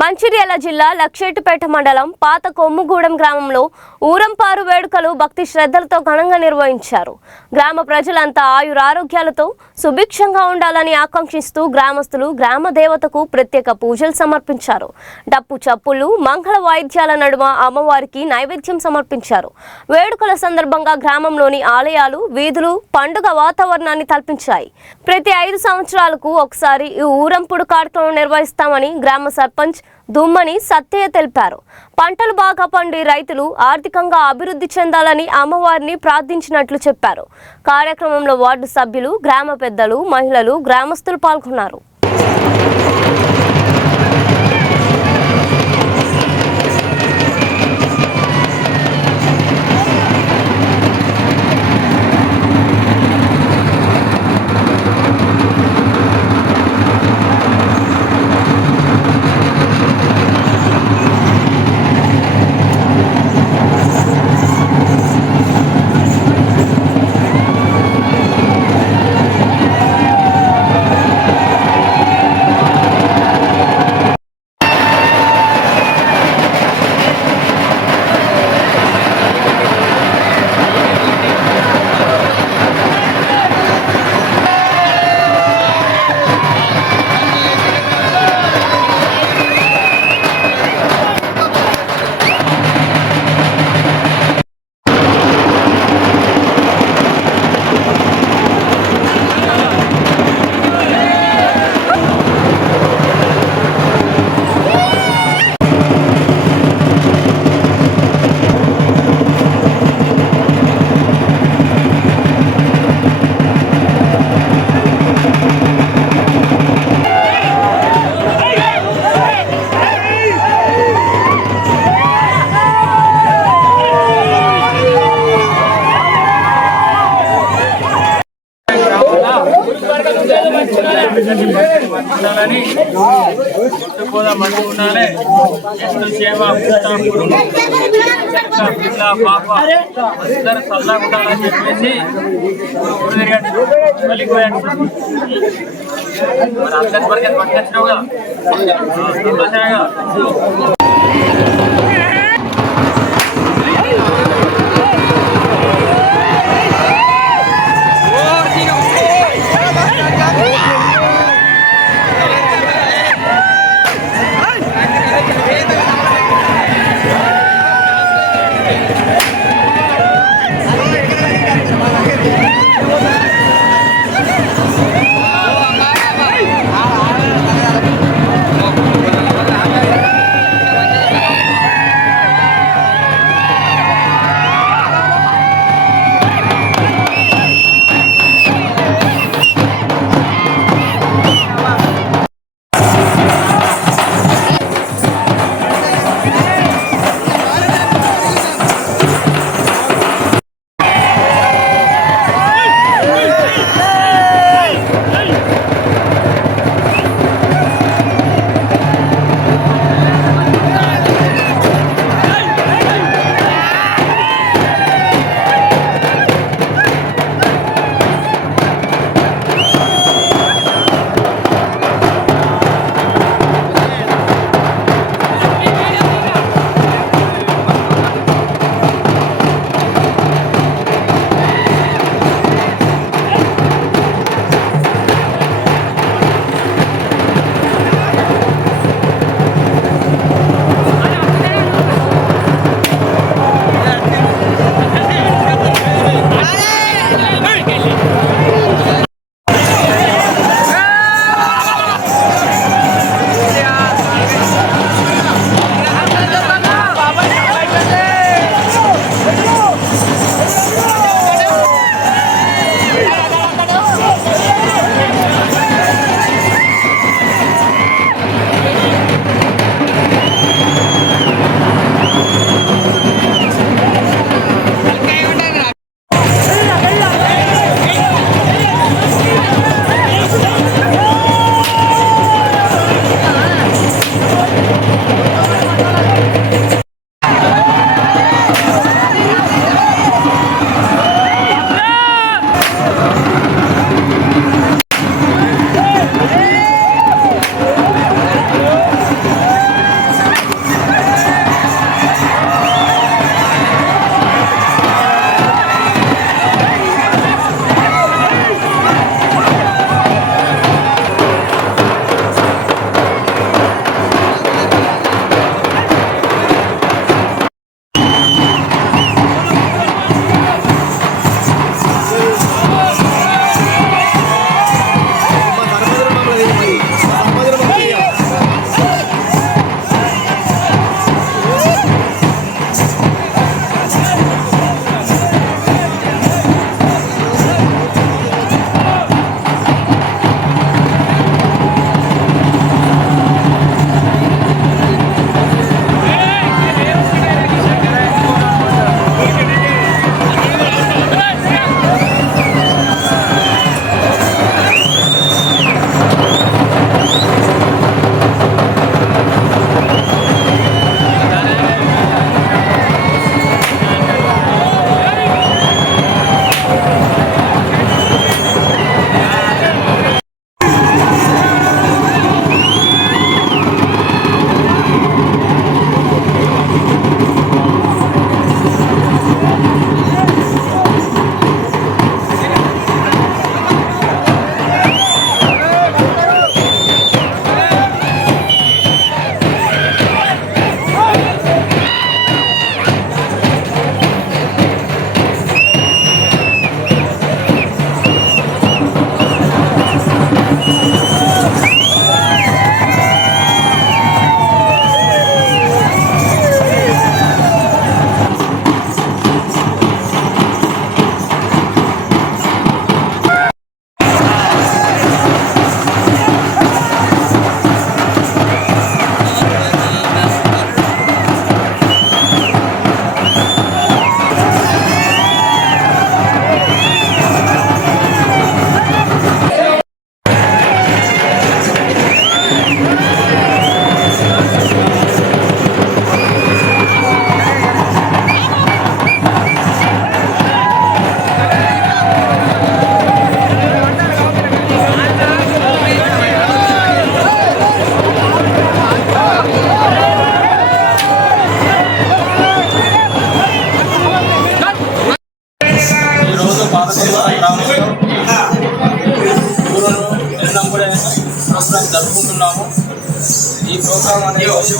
మంచిర్యాల జిల్లా లక్షెట్టిపేట మండలం పాత కొమ్ముగూడెం గ్రామంలో ఊరంపారు వేడుకలు భక్తి శ్రద్ధలతో ఘనంగా నిర్వహించారు. గ్రామ ప్రజలంతా ఆయురారోగ్యాలతో సుభిక్షంగా ఉండాలని ఆకాంక్షిస్తూ గ్రామస్తులు గ్రామ దేవతకు ప్రత్యేక పూజలు సమర్పించారు. డప్పు చప్పులు మంగళ వాయిద్యాల నడుమ అమ్మవారికి నైవేద్యం సమర్పించారు. వేడుకల సందర్భంగా గ్రామంలోని ఆలయాలు వీధులు పండుగ వాతావరణాన్ని తలపించాయి. ప్రతి 5 సంవత్సరాలకు ఒకసారి ఈ ఊరంపుడు కార్యక్రమం నిర్వహిస్తామని గ్రామ సర్పంచ్ దుమ్మని సత్తయ్య తెలిపారు. పంటలు బాగా పండి రైతులు ఆర్థికంగా అభివృద్ధి చెందాలని అమ్మవారిని ప్రార్థించినట్లు చెప్పారు. కార్యక్రమంలో వార్డు సభ్యులు, గ్రామ పెద్దలు, మహిళలు, గ్రామస్తులు పాల్గొన్నారు. మంచి ఉండాలి. సేవ పాప అందరూ చల్లగా ఉండాలని చెప్పేసి వెళ్ళిపోయాను. మరి అందరి వరకు పట్టుకొచ్చినావుగా సంతోషంగా.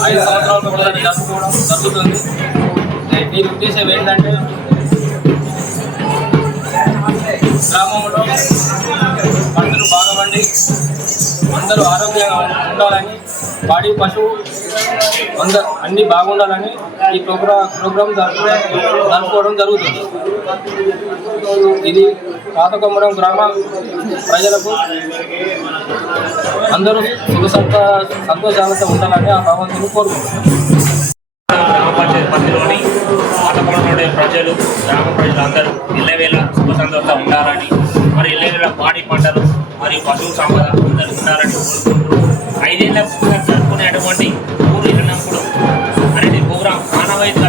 5 సంవత్సరాలకు ఒకసారి జరుపుకోవడం జరుగుతుంది. దీని ఉద్దేశం ఏంటంటే గ్రామంలో పంటలు బాగా పండి అందరూ ఆరోగ్యంగా ఉండాలని, పాడి పశువు అన్నీ బాగుండాలని ఈ ప్రోగ్రాం జరుపుకోవడం జరుగుతుంది. ఇది పాతకొమ్మరం గ్రామ ప్రజలకు అందరూ సంతోషాలతో ఉండాలని ఆ భగవంతుని కోరుకుంటున్నాను. గ్రామ పంచాయతీ పరిధిలోని పాతకొమ్మరంలోని ప్రజలు, గ్రామ ప్రజలు అందరూ ఇళ్ళవేళ సుఖ సంతోషంగా ఉండాలని, మరి ఇళ్ళవేళ పాడి పంటలు మరియు పశువు సంపద అందరూ ఉండాలని కోరుకుంటూ 5 ఏళ్ళ జరుపుకునేటువంటి ఊరు ఇళ్ళనప్పుడు అనేది ప్రోగ్రాం ఆనవాయితీగా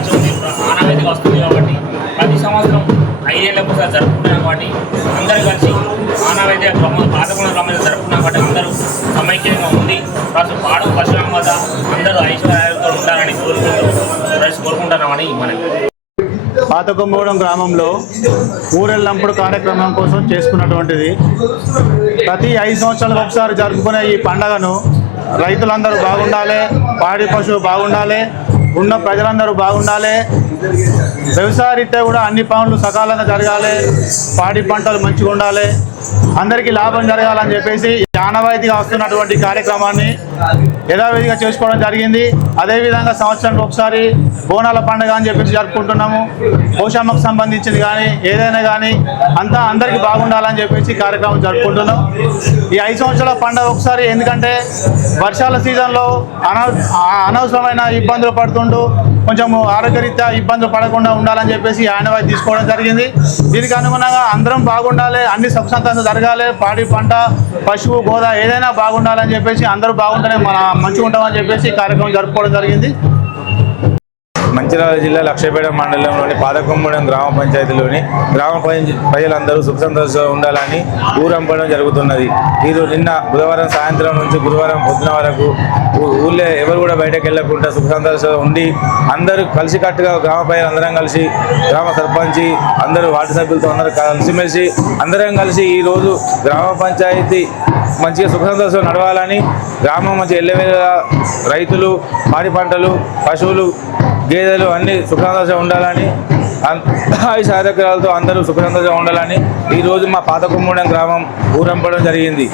వస్తుంది కాబట్టి ప్రతి సంవత్సరం 5 ఏళ్ళకు ఒకసారి జరుపుకున్నాం కాబట్టి అందరూ కలిసి ఆనవాయితీగా పాతకొమ్మరం గ్రామంలో జరుపుకున్నాం కాబట్టి అందరూ సమైక్యంగా ఉంది పాడు పశు సంపద అందరూ ఐశ్వర్యాలతో ఉండాలని కోరుకుంటున్నామని మనకి. పాతకొమ్మగూడెం గ్రామంలో ఊరెళ్ళంపుడు కార్యక్రమం కోసం చేసుకున్నటువంటిది. ప్రతి 5 సంవత్సరాలకు ఒకసారి జరుపుకునే ఈ పండగను రైతులందరూ బాగుండాలి, పాడి పశువు బాగుండాలి, ఉన్న ప్రజలందరూ బాగుండాలి, వ్యవసాయ రీత్యా కూడా అన్ని పనులు సకాలంగా జరగాలి, పాడి పంటలు మంచిగా ఉండాలి, అందరికీ లాభం జరగాలని చెప్పేసి ఆనవాయితీగా వస్తున్నటువంటి కార్యక్రమాన్ని యథావిధిగా చేసుకోవడం జరిగింది. అదేవిధంగా సంవత్సరానికి ఒకసారి బోనాల పండుగ అని చెప్పేసి జరుపుకుంటున్నాము. పోషమ్మకు సంబంధించింది కానీ ఏదైనా కానీ అంతా అందరికీ బాగుండాలని చెప్పేసి కార్యక్రమం జరుపుకుంటున్నాం. ఈ 5 సంవత్సరాల పండుగ ఒకసారి ఎందుకంటే వర్షాల సీజన్లో అనవసరమైన ఇబ్బందులు పడుతుంటూ కొంచెం ఆరోగ్యరీత్యా ఇబ్బందులు పడకుండా ఉండాలని చెప్పేసి ఆనవాయితీ తీసుకోవడం జరిగింది. దీనికి అనుగుణంగా అందరం బాగుండాలి, అన్ని సుఖసంతంగా జరగాలి, పాడి పంట పశువు గోదా ఏదైనా బాగుండాలని చెప్పేసి అందరూ బాగుంటేనే మంచిగా ఉంటామని చెప్పేసి కార్యక్రమం జరుపుకోవడం జరిగింది. మంచిర్యాల జిల్లా లక్షపేట మండలంలోని పాతకొమ్మగూడెం గ్రామ పంచాయతీలోని గ్రామ ప్రజలందరూ సుఖ సంతోషంగా ఉండాలని ఊరంపడం జరుగుతున్నది. నిన్న బుధవారం సాయంత్రం నుంచి గురువారం పొద్దున వరకు ఊళ్ళో ఎవరు కూడా బయటకు వెళ్ళకుండా సుఖ సంతోషంగా ఉండి అందరూ కలిసికట్టుగా గ్రామ ప్రజలందరం కలిసి గ్రామ సర్పంచి అందరూ వార్డు సభ్యులతో అందరూ కలిసిమెలిసి అందరం కలిసి ఈరోజు గ్రామ పంచాయతీ మంచిగా సుఖ సంతోషంగా నడవాలని, గ్రామం మంచి ఎల్లవేళ రైతులు పాడి పంటలు పశువులు గేదెలు అన్ని సుఖసంతోషంగా ఉండాలని, ఆయుషారోగ్యాలతో అందరూ సుఖసంతోషంగా ఉండాలని ఈరోజు మా పాతకొమ్మగూడెం గ్రామం ఊరంపడం జరిగింది.